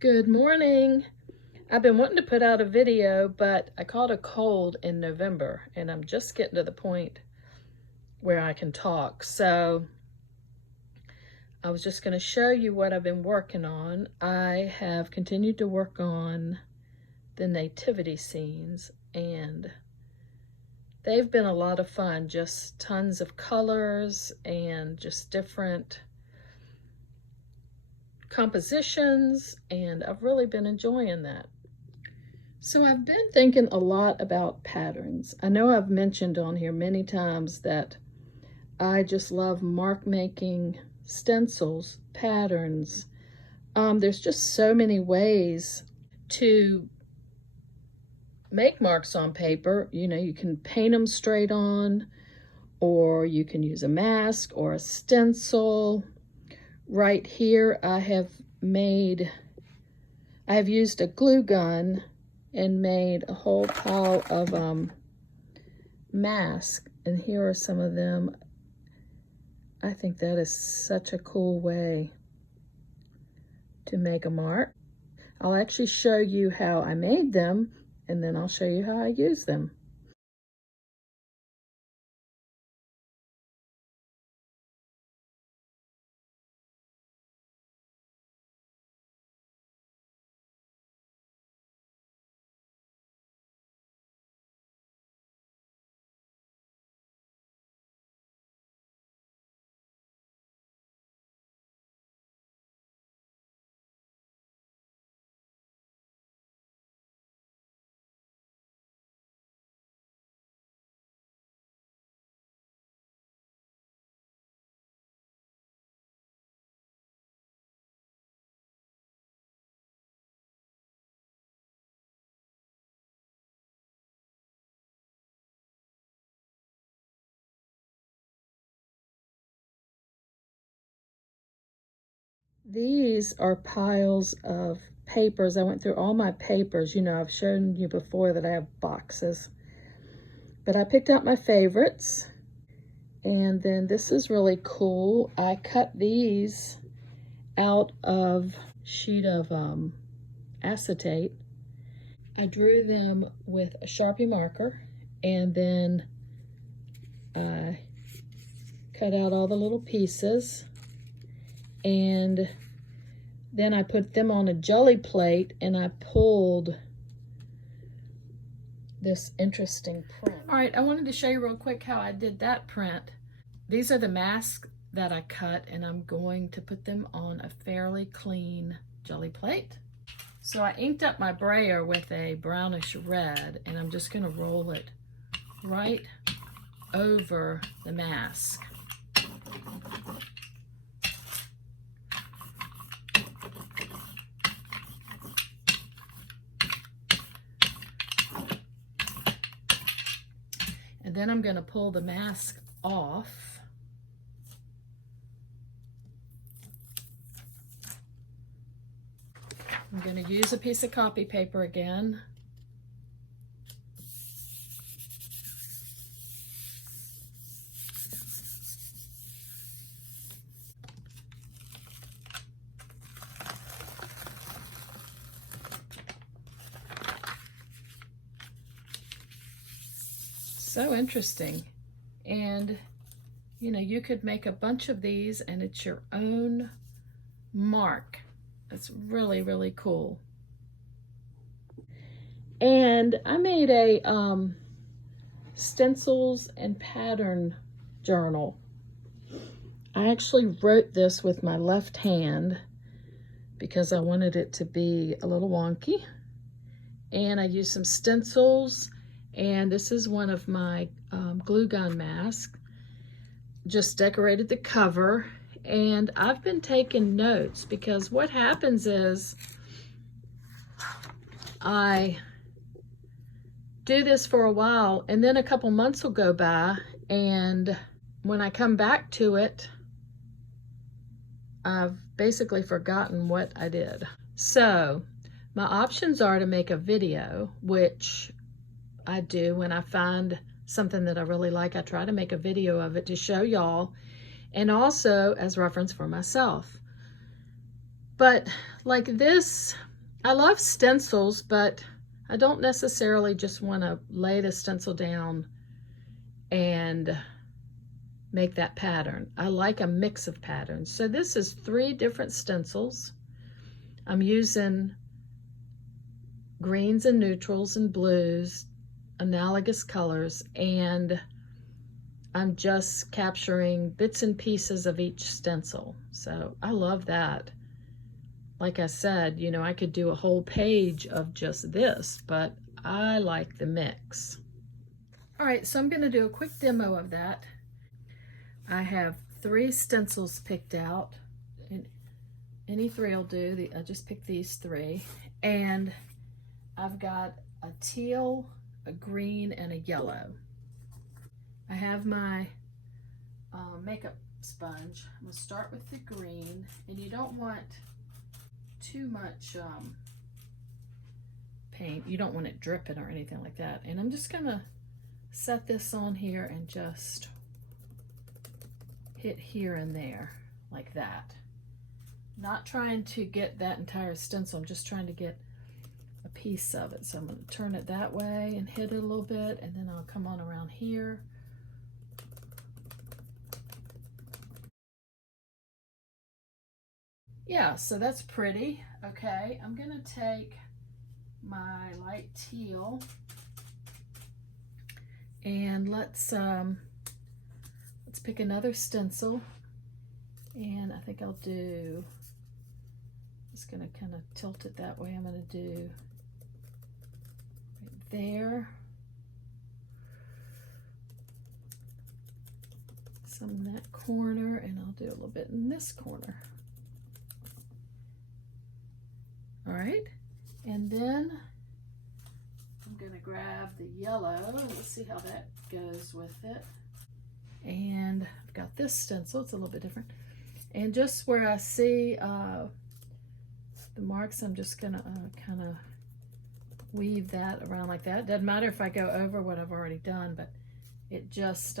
Good morning. I've been wanting to put out a video, but I caught a cold in November and I'm just getting to the point where I can talk. So I was just going to show you what I've been working on. I have continued to work on the nativity scenes and they've been a lot of fun. Just tons of colors and just different compositions, and I've really been enjoying that. So I've been thinking a lot about patterns. I know I've mentioned on here many times that I just love mark making, stencils, patterns. There's just so many ways to make marks on paper. You know, you can paint them straight on, or you can use a mask or a stencil. Right here I have used a glue gun and made a whole pile of masks, and here are some of them. I think that is such a cool way to make a mark. I'll actually show you how I made them, and then I'll show you how I use them. These are piles of papers. I went through all my papers. You know, I've shown you before that I have boxes. But I picked out my favorites. And then this is really cool. I cut these out of a sheet of acetate. I drew them with a Sharpie marker, and then I cut out all the little pieces, and then I put them on a jelly plate and I pulled this interesting print. All right, I wanted to show you real quick how I did that print. These are the masks that I cut, and I'm going to put them on a fairly clean jelly plate. So I inked up my brayer with a brownish red, and I'm just going to roll it right over the mask. And then I'm going to pull the mask off. I'm going to use a piece of copy paper again. So interesting. And you know, you could make a bunch of these and it's your own mark. It's really, really cool. And I made a stencils and pattern journal. I actually wrote this with my left hand because I wanted it to be a little wonky. And I used some stencils, and this is one of my glue gun masks. Just decorated the cover, and I've been taking notes because what happens is I do this for a while, and then a couple months will go by, and when I come back to it, I've basically forgotten what I did. So my options are to make a video, which I do when I find something that I really like. I try to make a video of it to show y'all, and also as reference for myself. But like this I love stencils, but I don't necessarily just want to lay the stencil down and make that pattern. I like a mix of patterns. So this is 3 different stencils. I'm using greens and neutrals and blues, analogous colors, and I'm just capturing bits and pieces of each stencil. So I love that. Like I said, you know, I could do a whole page of just this, but I like the mix. All right, so I'm going to do a quick demo of that. I have 3 stencils picked out, and any 3 will do. I just picked these 3, and I've got a teal, a green, and a yellow. I have my makeup sponge. I'm going to start with the green, and you don't want too much paint. You don't want it dripping or anything like that. And I'm just going to set this on here and just hit here and there like that. Not trying to get that entire stencil, I'm just trying to get a piece of it. So I'm going to turn it that way and hit it a little bit, and then I'll come on around here. Yeah, so that's pretty. Okay, I'm going to take my light teal and let's pick another stencil, and I think I'll do, just going to kind of tilt it that way. I'm going to do right there, some in that corner, and I'll do a little bit in this corner. All right, and then I'm going to grab the yellow. Let's see how that goes with it. And I've got this stencil, it's a little bit different. And just where I see the marks, I'm just going to kind of weave that around like that. Doesn't matter if I go over what I've already done, but it just,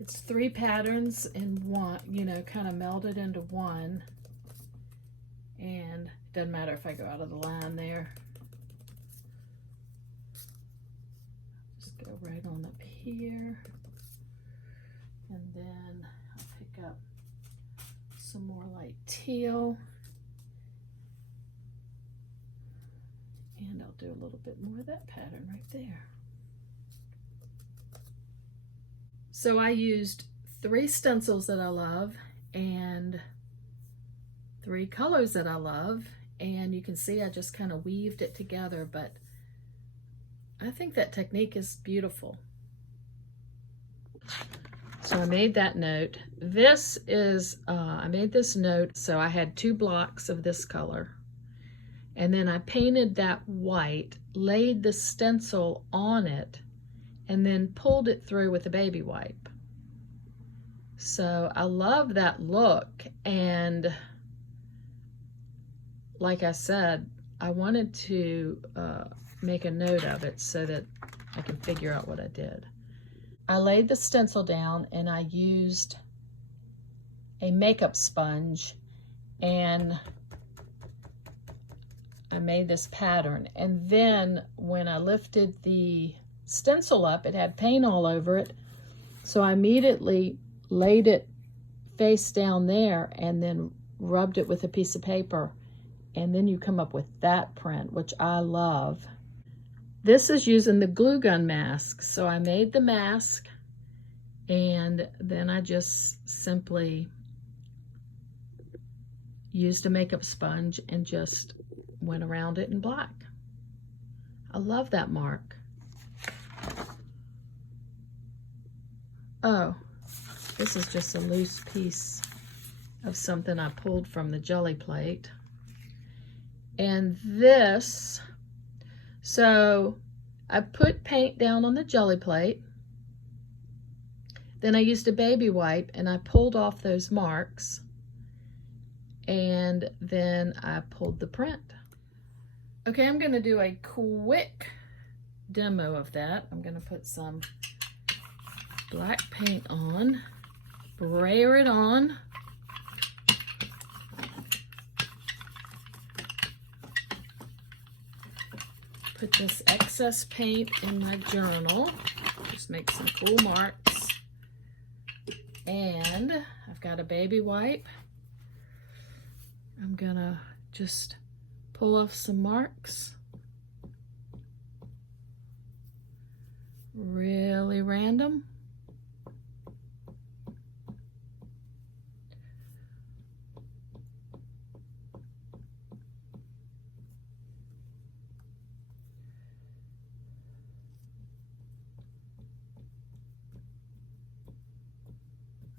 it's 3 patterns in one, you know, kind of melded into one. And it doesn't matter if I go out of the line there. Just go right on up here. And then I'll pick up some more light teal. And I'll do a little bit more of that pattern right there. So I used 3 stencils that I love and 3 colors that I love, and you can see I just kind of weaved it together, but I think that technique is beautiful. So I made that note. This is, I made this note, so I had 2 blocks of this color, and then I painted that white, laid the stencil on it, and then pulled it through with a baby wipe. So I love that look, and like I said, I wanted to make a note of it so that I can figure out what I did. I laid the stencil down and I used a makeup sponge, and I made this pattern. And then when I lifted the stencil up, it had paint all over it. So I immediately laid it face down there and then rubbed it with a piece of paper. And then you come up with that print, which I love. This is using the glue gun mask. So I made the mask, and then I just simply used a makeup sponge and just went around it in black. I love that mark. Oh, this is just a loose piece of something I pulled from the jelly plate. And this, so I put paint down on the jelly plate, then I used a baby wipe and I pulled off those marks, and then I pulled the print. Okay, I'm going to do a quick demo of that. I'm going to put some black paint on, brayer it on. put this excess paint in my journal. Just make some cool marks. And I've got a baby wipe. I'm gonna just pull off some marks. Really random.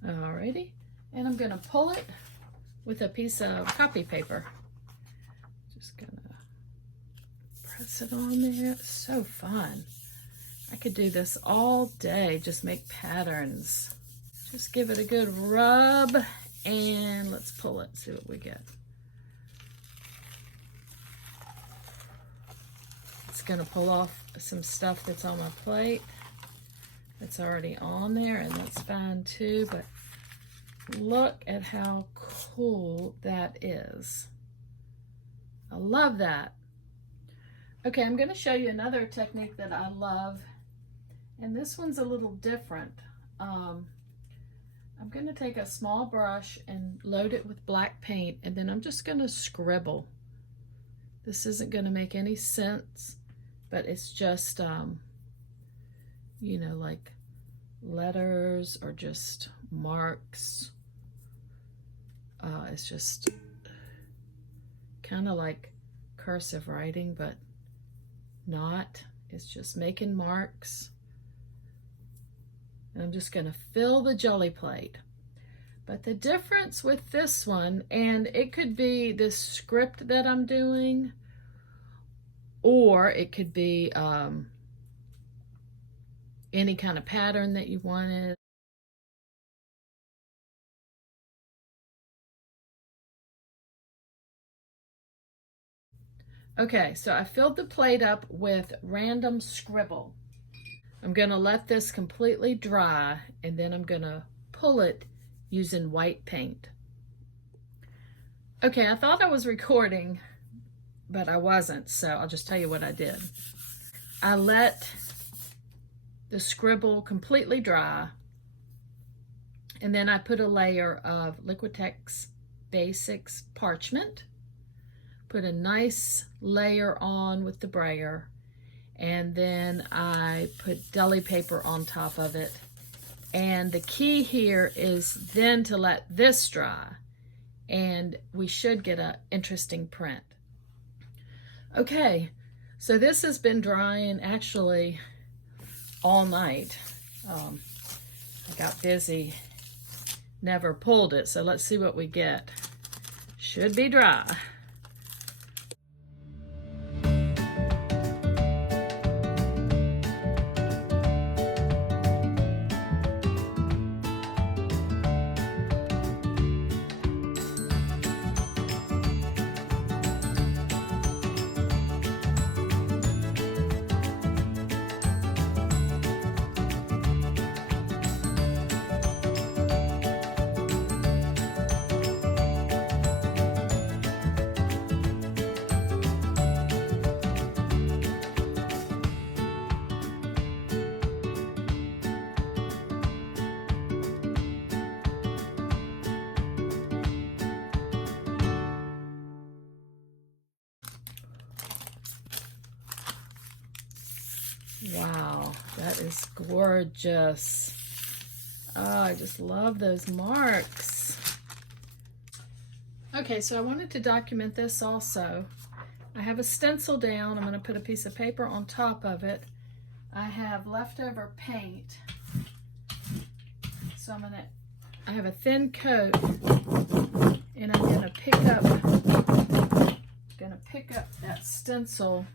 Alrighty, and I'm gonna pull it with a piece of copy paper. Just gonna press it on there. It's so fun. I could do this all day, just make patterns. Just give it a good rub, and let's pull it, see what we get. It's gonna pull off some stuff that's on my plate. It's already on there, and that's fine too, but look at how cool that is. I love that. Okay, I'm gonna show you another technique that I love, and this one's a little different. I'm gonna take a small brush and load it with black paint, and then I'm just gonna scribble. This isn't gonna make any sense, but it's just, you know, like letters or just marks. It's just kind of like cursive writing, but not. It's just making marks. And I'm just going to fill the jelly plate. But the difference with this one, and it could be this script that I'm doing, or it could be any kind of pattern that you wanted. Okay, so I filled the plate up with random scribble. I'm gonna let this completely dry, and then I'm gonna pull it using white paint. Okay, I thought I was recording, but I wasn't, so I'll just tell you what I did. I let the scribble completely dry, and then I put a layer of Liquitex Basics parchment, put a nice layer on with the brayer, and then I put deli paper on top of it. And the key here is then to let this dry, and we should get an interesting print. Okay, so this has been drying actually all night. I got busy, never pulled it, so let's see what we get. Should be dry. Wow, that is gorgeous. Oh, I just love those marks. Okay, so I wanted to document this also. I have a stencil down. I'm going to put a piece of paper on top of it. I have leftover paint. So I have a thin coat, and I'm going to pick up that stencil.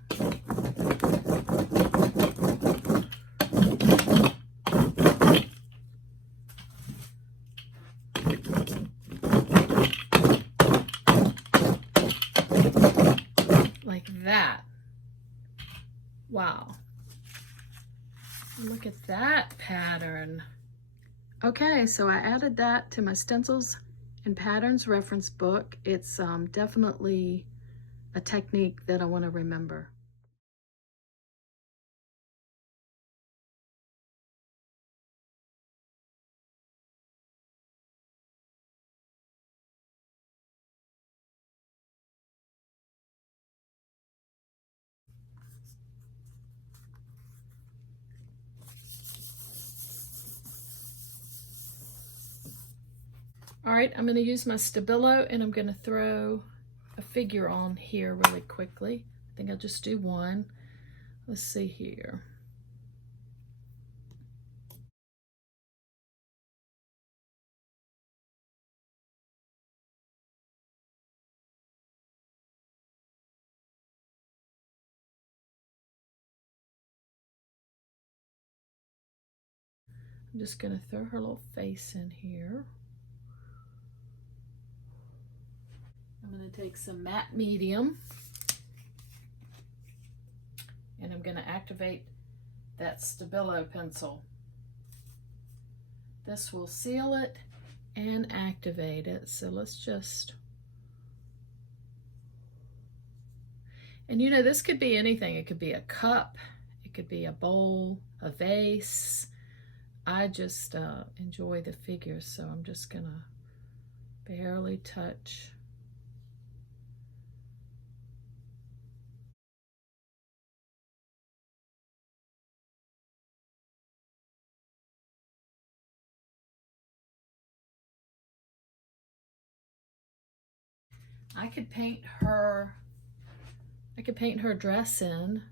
Like that. Wow. Look at that pattern. Okay, so I added that to my Stencils and Patterns reference book. It's definitely a technique that I want to remember. All right, I'm going to use my Stabilo and I'm going to throw a figure on here really quickly. I think I'll just do one. Let's see here. I'm just going to throw her little face in here. I'm going to take some matte medium and I'm going to activate that Stabilo pencil. This will seal it and activate it. So let's just, and you know, this could be anything. It could be a cup, it could be a bowl, a vase. I just enjoy the figures, so I'm just gonna barely touch. I could paint her dress in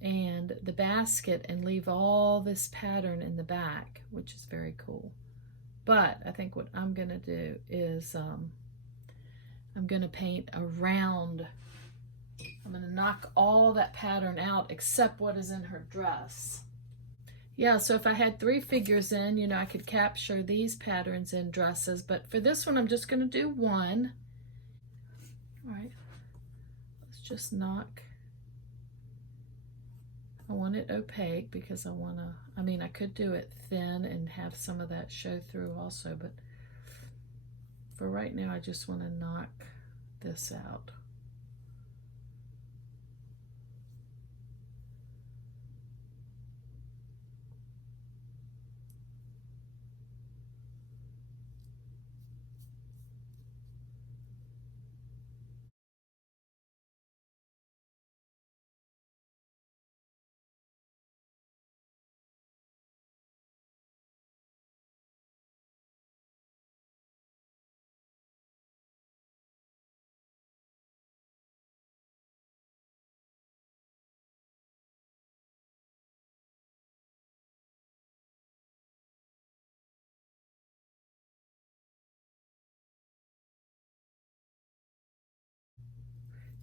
and the basket and leave all this pattern in the back, which is very cool. But I think what I'm gonna do is I'm gonna paint around. I'm gonna knock all that pattern out except what is in her dress. Yeah, so if I had 3 figures in, you know, I could capture these patterns in dresses, but for this one, I'm just gonna do one. All right, let's just knock. I want it opaque because I wanna, I mean, I could do it thin and have some of that show through also, but for right now, I just wanna knock this out.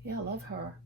Yeah, I love her.